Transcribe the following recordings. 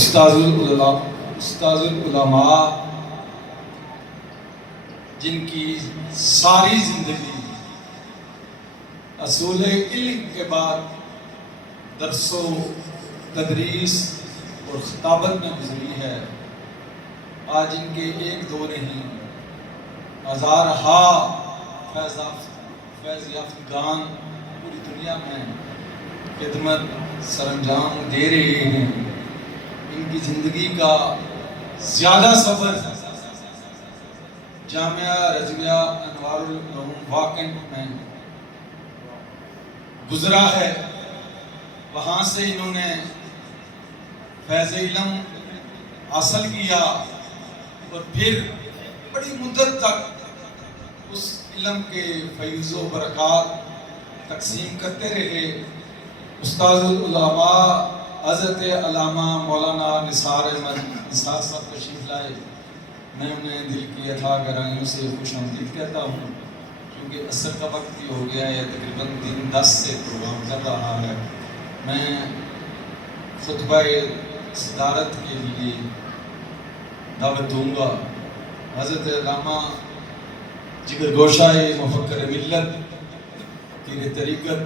استاذ العلماء جن کی ساری زندگی اصول علم کے بعد درس و تدریس اور خطابت میں گزری ہے، آج ان کے ایک دو نہیں ہزارہا فیض یافتگان پوری دنیا میں خدمت سر انجام دے رہے ہیں۔ ان کی زندگی کا زیادہ سفر جامعہ رضویہ انوار العلوم واکنڈ میں گزرا ہے۔ وہاں سے انہوں نے فیض علم حاصل کیا اور پھر بڑی مدت تک اس علم کے فیض و برکات تقسیم کرتے رہے۔ استاذ العلماء حضرت علامہ مولانا نثار احمد نثار صاحب تشریف لائے۔ میں انہیں دل کی اتھاہ گہرائیوں سے خوش آمدید کہتا ہوں، کیونکہ عصر کا وقت بھی ہو گیا ہے، تقریباً 10 سے پروگرام چل رہا ہے۔ میں خطبہ صدارت کے لیے دعوت دوں گا حضرت علامہ جگر گوشہ مفکر ملت، پیر طریقت،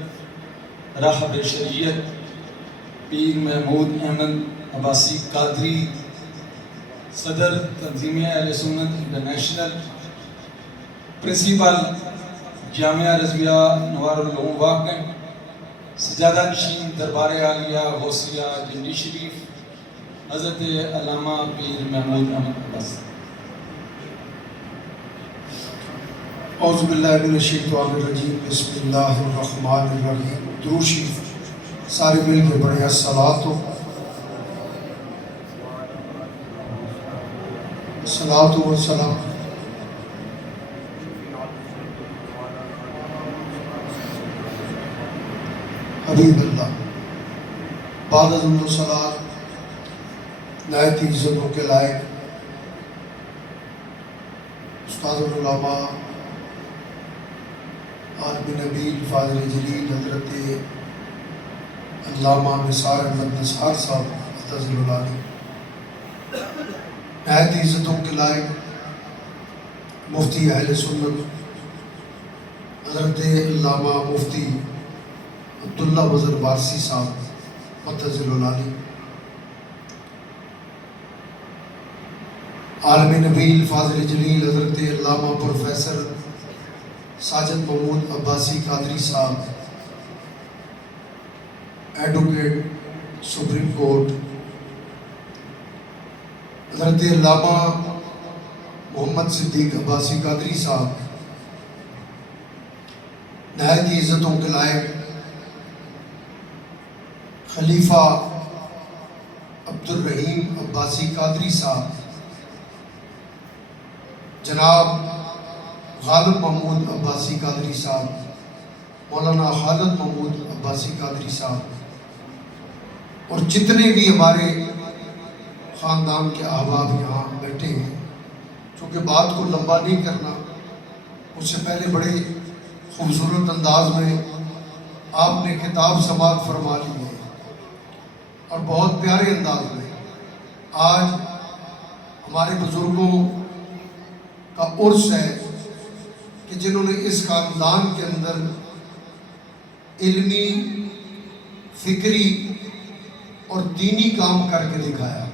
راہب شریعت، پیر محمود احمد عباسی قادری، صدر تنظیم اہل سنت انٹرنیشنل، پرنسپل جامعہ رضویہ انوار العلوم واکنڈ، سجادہ نشین دربار عالیہ غوثیہ جنڈی شریف، حضرت علامہ پیر محمود احمد عباسی۔ اعوذ باللہ من الشیطان الرجیم، بسم اللہ الرحمن الرحیم۔ درود شریف سارے مل کے پڑھیں۔ الصلاۃ والسلام حبیب اللہ۔ بعد از حمد و صلات نہایت ہی عزتوں کے لائق استاد العلماء عالم نبیل فاضل جلیل حضرت علامہ نثار احمد نثار صاحب عطاذل العالی، نہایت ہی عزتوں کے لائق مفتی اہل سنت حضرت علامہ مفتی عبداللہ وزر وارسی صاحب عطاذل العالی، عالم نبیل فاضل جلیل حضرت علامہ پروفیسر ساجد محمود عباسی قادری صاحب، ایڈوکیٹ سپریم کورٹ، حضرت علامہ محمد صدیق عباسی قادری صاحب، نہایت ہی عزتوں کے لائق خلیفہ عبد الرحیم عباسی قادری صاحب، جناب غالب محمود عباسی قادری صاحب، مولانا خالد محمود عباسی قادری صاحب، اور جتنے بھی ہمارے خاندان کے احباب یہاں بیٹھے ہیں۔ چونکہ بات کو لمبا نہیں کرنا، اس سے پہلے بڑے خوبصورت انداز میں آپ نے خطاب سماعت فرما لی ہے، اور بہت پیارے انداز میں آج ہمارے بزرگوں کا عرس ہے کہ جنہوں نے اس خاندان کے اندر علمی، فکری اور دینی کام کر کے دکھایا۔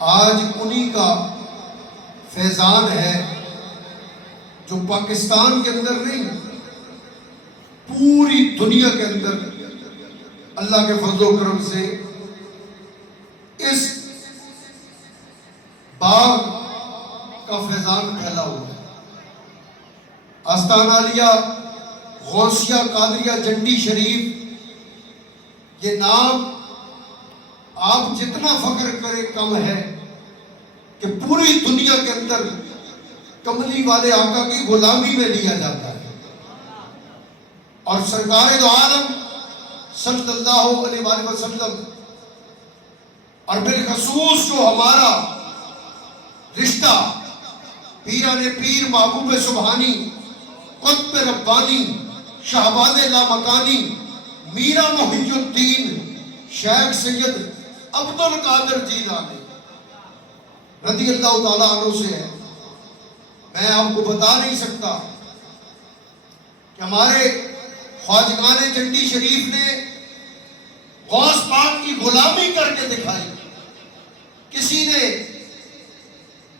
آج انہی کا فیضان ہے جو پاکستان کے اندر نہیں، پوری دنیا کے اندر اللہ کے فضل و کرم سے اس باغ کا فیضان پھیلا ہوا ہے۔ آستان عالیہ غوثیہ قادریہ جنڈی شریف، یہ نام آپ جتنا فخر کرے کم ہے کہ پوری دنیا کے اندر کملی والے آقا کی غلامی میں لیا جاتا ہے، اور سرکار دو عالم صلی اللہ علیہ وآلہ وسلم، اور بالخصوص جو ہمارا رشتہ پیران پیر محبوب سبحانی قطب ربانی شہباز لامکانی میرا محی الدین شیخ سید عبد القادر جیلانی رضی اللہ تعالیٰ عنہ سے ہے. میں آپ کو بتا نہیں سکتا کہ ہمارے خواجگان چنڈی شریف نے غوث پاک کی غلامی کر کے دکھائی. کسی نے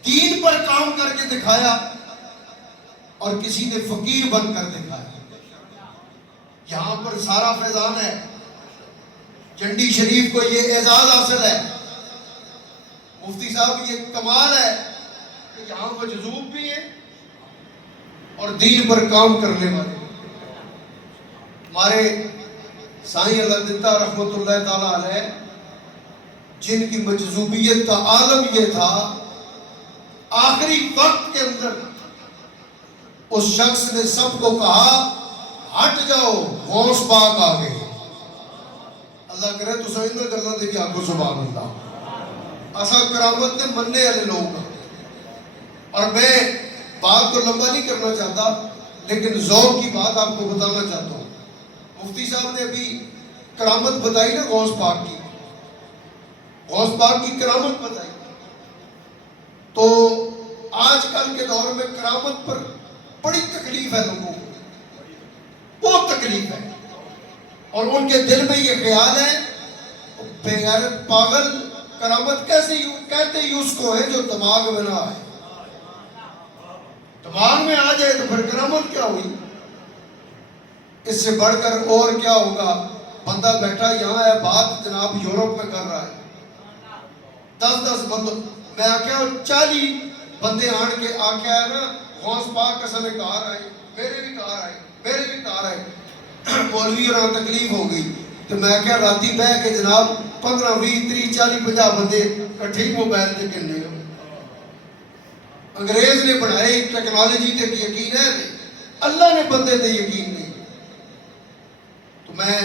دین پر کام کر کے دکھایا اور کسی نے فقیر بن کر دکھایا. یہاں پر سارا فیضان ہے. چنڈی شریف کو یہ اعزاز حاصل ہے. مفتی صاحب یہ کمال ہے کہ یہاں مجذوب بھی ہیں اور دین پر کام کرنے والے. ہمارے سائیں اللہ دتا رحمۃ اللہ تعالیٰ علیہ جن کی مجذوبیت کا عالم یہ تھا، آخری وقت کے اندر اس شخص نے سب کو کہا ہٹ جاؤ، غوث پاک آ گئے. اللہ کرے تو سمجھ میں کرنا دے کہ آپ کو سبحان اللہ. ایسا کرامت نے مننے والے لوگ. اور میں بات کو لمبا نہیں کرنا چاہتا لیکن ذوق کی بات آپ کو بتانا چاہتا ہوں. مفتی صاحب نے ابھی کرامت بتائی نا غوث پاک کی، غوث پاک کی کرامت بتائی. تو آج کل کے دور میں کرامت پر بڑی تکلیف ہے لوگوں کو، بہت تکلیف ہے. اور ان کے دل میں یہ خیال ہے بے غیرت پاگل کرامت کیسے کہتے ہی اس کو ہے جو دماغ میں نہ آئے. دماغ میں آ جائے تو پھر کرامت کیا ہوئی؟ اس سے بڑھ کر اور کیا ہوگا؟ بندہ بیٹھا یہاں ہے، بات جناب یورپ میں کر رہا ہے. 10 بندوں میں آکیا 40 بندے آن کے آکیا ہے نا غوث پاک کا سنے کار آئے، میرے بھی کار آئے، میرے بھی کار آئے. مولوی اور تکلیف ہو گئی تو میں کیا راتی بہ کے جناب 15 20 30 40 50 بندے کٹھے موبائل تے کنے ہو. انگریز نے بڑھائے ٹیکنالوجی تے یقین ہے، اللہ نے بندے تے یقین نہیں. تو میں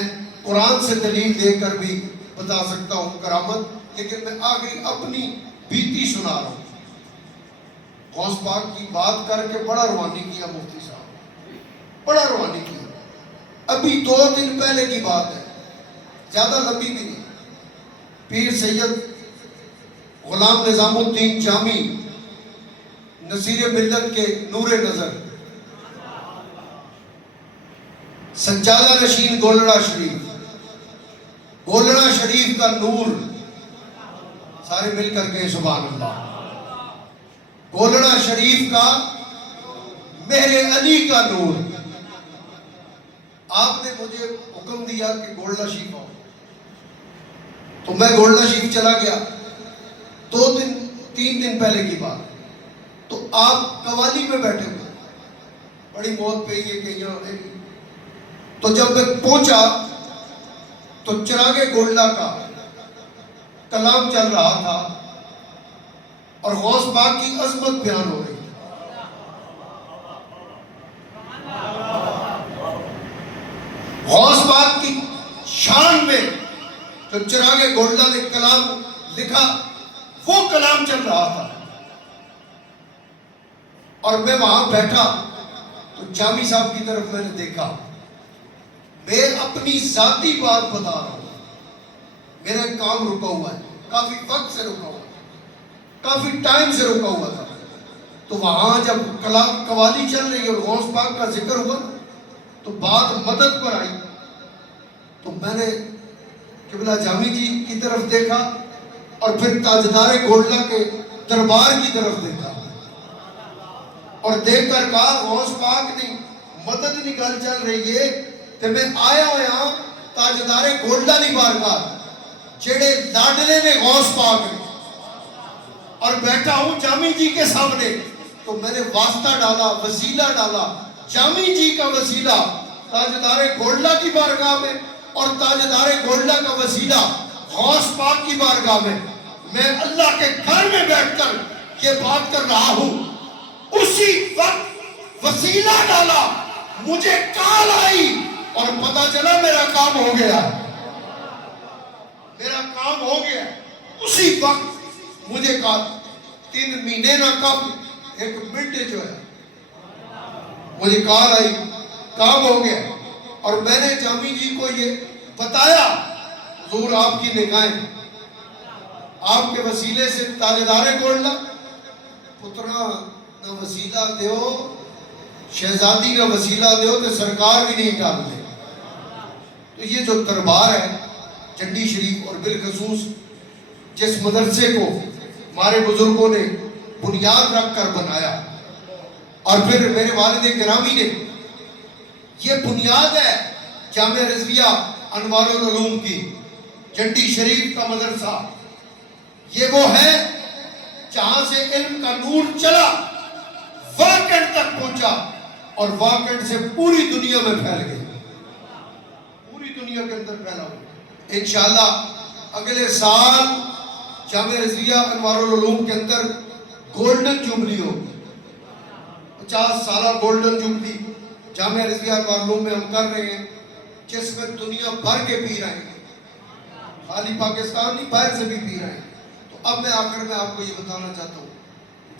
قرآن سے دلیل دے کر بھی بتا سکتا ہوں کرامت، لیکن میں آخری اپنی بیتی سنا رہا ہوں. غوث پاک کی بات کر کے بڑا روانی کیا مفتی صاحب، بڑا روانی کیا. ابھی 2 دن پہلے کی بات ہے، زیادہ لمبی بھی نہیں. پیر سید غلام نظام الدین جامی نصیر ملت کے نور نظر سجادہ نشین گولڑا شریف، گولڑا شریف کا نور، سارے مل کر کے سبحان اللہ. گولڑا شریف کا میرے علی کا نور. آپ نے مجھے حکم دیا کہ گولڑا شریف آؤ تو میں گولڑا شریف چلا گیا. 3 دن پہلے کی بات. تو آپ قوالی میں بیٹھے ہوئے، بڑی موت پہ یہ کہ یہاں. تو جب میں پہنچا تو چراغ گولڑا کا کلام چل رہا تھا اور غوث پاک کی عظمت بیان ہو رہی تھی. غوث پاک کی شان میں جو چراغ گولڑا نے کلام لکھا وہ کلام چل رہا تھا. اور میں وہاں بیٹھا تو جامی صاحب کی طرف میں نے دیکھا. میں اپنی ذاتی بات بتا رہا ہوں، میرا کام رکا ہوا ہے، کافی وقت سے رکا ہوا ہے، کافی ٹائم سے رکا ہوا تھا. تو وہاں جب کلام قوالی چل رہی اور غوث پاک کا ذکر ہوا تو بات مدد پر آئی. تو میں نے قبلہ جامی جی کی طرف دیکھا اور پھر تاجدار گولڑا کے دربار کی طرف دیکھا اور دیکھ کر کہا غوث پاک نے مدد کی گل چل رہی ہے تے میں آیا ہوا تاجدار گولڑا دی بارگاہ جڑے لاڈلے نے غوث پاک نے، اور بیٹھا ہوں جامی جی کے سامنے. تو میں نے واسطہ ڈالا، وسیلہ ڈالا، جامی جی کا وسیلہ تاجدار گولڑا کی بارگاہ میں اور تاجدار گولڑا کا وسیلہ غوث پاک کی بارگاہ میں. میں اللہ کے گھر میں بیٹھ کر یہ بات کر رہا ہوں. اسی وقت وسیلہ ڈالا، مجھے کال آئی اور پتا چلا میرا کام ہو گیا، میرا کام ہو گیا. اسی وقت مجھے کہا 3 مہینے نہ کم 1 منٹ جو ہے مجھے کال آئی، کام ہو گیا. اور میں نے جامی جی کو یہ بتایا، حضور آپ کی نگاہیں آپ کے وسیلے سے تاجدار گولڈا پترا نہ وسیلہ دیو شہزادی کا وسیلہ دیو تو سرکار بھی نہیں ٹال دے. تو یہ جو دربار ہے جنڈی شریف اور بالخصوص جس مدرسے کو ہمارے بزرگوں نے بنیاد رکھ کر بنایا اور پھر میرے والد گرامی نے یہ بنیاد ہے جامعہ رضویہ انوار العلوم کی جنڈی شریف کا مدرسہ. یہ وہ ہے جہاں سے علم کا نور چلا واکنڈ تک پہنچا اور واکنڈ سے پوری دنیا میں پھیل گئی, پوری دنیا کے اندر پھیلا ہوا. انشاءاللہ اگلے سال جامعہ رضویہ انوار العلوم کے اندر گولڈن جوبلی ہوگی, 50 سالہ گولڈن جوبلی جامعہ رضویہ انوار العلوم میں ہم کر رہے ہیں, جس میں دنیا بھر کے پی رہے ہیں, خالی پاکستان نہیں باہر سے بھی پی رہے ہیں. تو اب میں آخر میں آپ کو یہ بتانا چاہتا ہوں,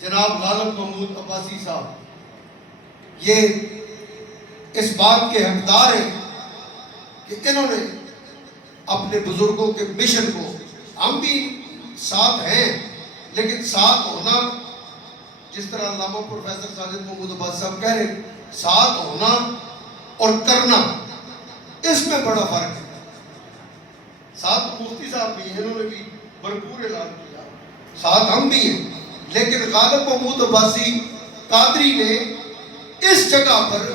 جناب غالب محمود عباسی صاحب یہ اس بات کے حقدار ہیں کہ انہوں نے اپنے بزرگوں کے مشن کو, ہم بھی ساتھ ہیں لیکن ساتھ ہونا, جس طرح علامہ پروفیسر ساجد محمود عباسی صاحب کہہ رہے ساتھ ہونا اور کرنا اس میں بڑا فرق ہے. ساتھ مفتی صاحب بھی ہیں, انہوں نے بھی بھرپور اعلان کیا, ساتھ ہم بھی ہیں, لیکن غالب محمود عباسی قادری نے اس جگہ پر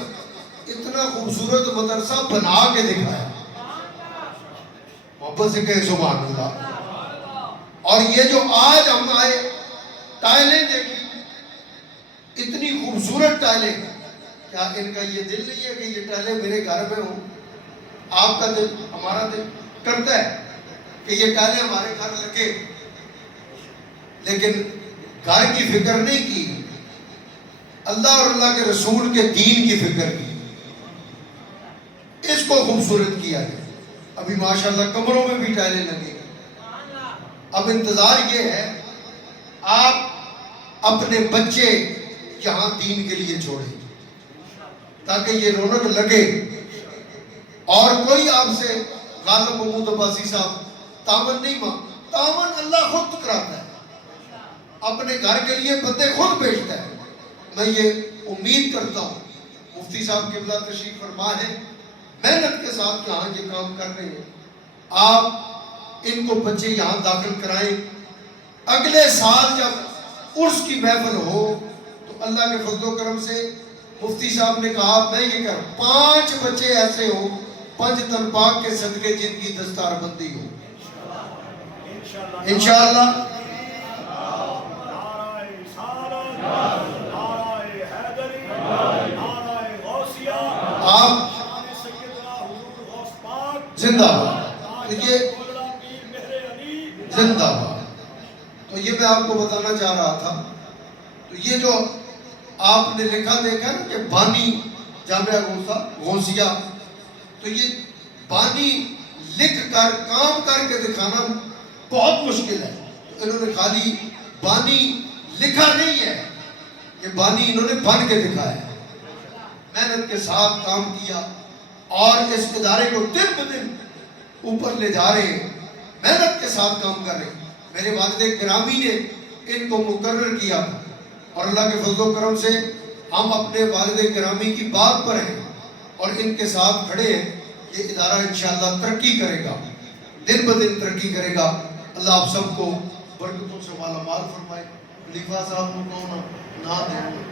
اتنا خوبصورت مدرسہ بنا کے دکھایا, محبت سے کہے سبحان اللہ. اور یہ جو آج ہم آئے ٹائلیں دیکھی, اتنی خوبصورت ٹائلیں, کیا ان کا یہ دل نہیں ہے کہ یہ ٹائلیں میرے گھر میں ہوں؟ آپ کا دل, ہمارا دل کرتا ہے کہ یہ ٹائلیں ہمارے گھر لگے, لیکن گھر کی فکر نہیں کی, اللہ اور اللہ کے رسول کے دین کی فکر کی, اس کو خوبصورت کیا ہے. ابھی ماشاءاللہ کمروں میں بھی ٹائلیں لگے. اب انتظار یہ ہے آپ اپنے بچے یہاں دین کے لیے چھوڑیں تاکہ یہ رونق لگے. اور کوئی آپ سے غالب محمود عباسی صاحب تعاون نہیں مانگ, تعاون اللہ خود کراتا ہے, اپنے گھر کے لیے بندے خود بھیجتا ہے. میں یہ امید کرتا ہوں مفتی صاحب قبلہ تشریف فرما ہے, محنت کے ساتھ یہاں یہ کام کر رہے ہیں, آپ ان کو بچے یہاں داخل کرائیں. اگلے سال جب عرس کی محفل ہو تو اللہ کے فضل و کرم سے مفتی صاحب نے کہا میں یہ کر 5 بچے ایسے ہو 5 تن پاک کے صدقے جن کی دستار بندی ہو انشاءاللہ. آپ زندہ باد, یہ زندہ باد. تو یہ میں آپ کو بتانا چاہ رہا تھا. تو یہ جو آپ نے لکھا دیکھا نا کہ بانی جامعہ غوثیہ, تو یہ بانی لکھ کر کام کر کے دکھانا بہت مشکل ہے. انہوں نے خالی بانی لکھا نہیں ہے, یہ بانی انہوں نے بن کے دکھایا ہے, محنت کے ساتھ کام کیا اور اس ادارے کو دن بدن اوپر لے جا رہے ہیں, محنت کے ساتھ کام کر رہے ہیں. میرے والد گرامی نے ان کو مقرر کیا اور اللہ کے فضل و کرم سے ہم اپنے والد گرامی کی بات پر ہیں اور ان کے ساتھ کھڑے ہیں. یہ ادارہ انشاءاللہ ترقی کرے گا, دن بدن ترقی کرے گا. اللہ آپ سب کو برکتوں سے مالا مال فرمائے. خلیفہ صاحب کو کہو نہ دیں.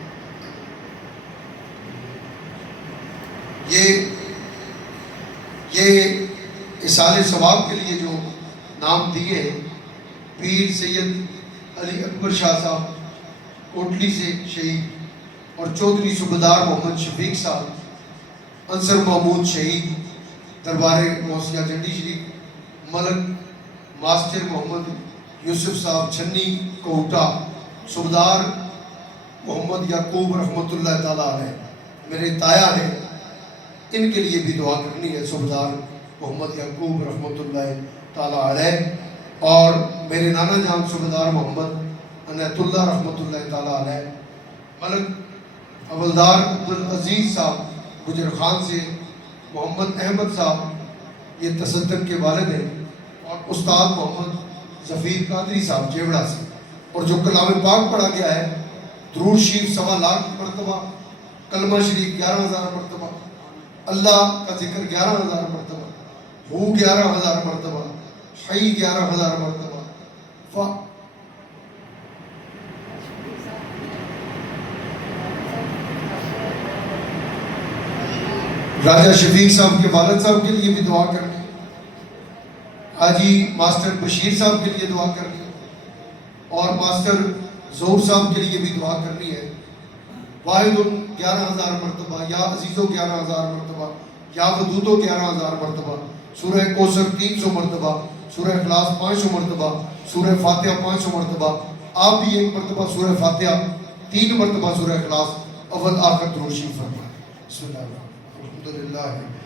یہ اصال ثواب کے لیے جو نام دیے ہیں, پیر سید علی اکبر شاہ صاحب کوٹلی سے شہید اور چودھری صوبیدار محمد شفیق صاحب, انصر محمود شہید دربار غوثیہ جنڈی شریف, ملک ماسٹر محمد یوسف صاحب چھنی کوٹا, صوبیدار محمد یعقوب رحمۃ اللہ تعالیٰ علیہ میرے تایا ہیں, ان کے لیے بھی دعا کرنی ہے. صوبیدار محمد یعقوب رحمۃ اللہ تعالیٰ علیہ اور میرے نانا جان صوبیدار محمد عنایت اللہ رحمۃ اللہ تعالیٰ علیہ, ملک حوالدار عبدالعزیز صاحب گجر خان سے, محمد احمد صاحب یہ تصدق کے والد ہیں, اور استاد محمد ظفیر قادری صاحب جیوڑا سے، اور جو کلام پاک پڑھا گیا ہے، درود شریف 1.25 لاکھ مرتبہ، کلمہ شریف 11,000 مرتبہ، اللہ کا ذکر 11,000 مرتبہ، ہو 11,000 مرتبہ، حی 11,000 مرتبہ، راجہ شفیق صاحب کے والد صاحب کے لیے بھی دعا کرنی ہے، حاجی ماسٹر بشیر صاحب کے لیے دعا کرنی ہے، اور ماسٹر ظہور صاحب کے لیے بھی دعا کرنی ہے۔ واحد 11,000 مرتبہ، یا عزیزو 11,000 مرتبہ، یا ودودو 11,000 مرتبہ، سورہ کوثر 300 مرتبہ، سورہ اخلاص 500 مرتبہ، سورہ فاتحہ 500 مرتبہ، آپ بھی 1 مرتبہ سورہ فاتحہ، 3 مرتبہ سورہ اخلاص، اول آخر درود شریف فرمائیں۔ بسم اللہ الرحمن الرحیم، الحمدللہ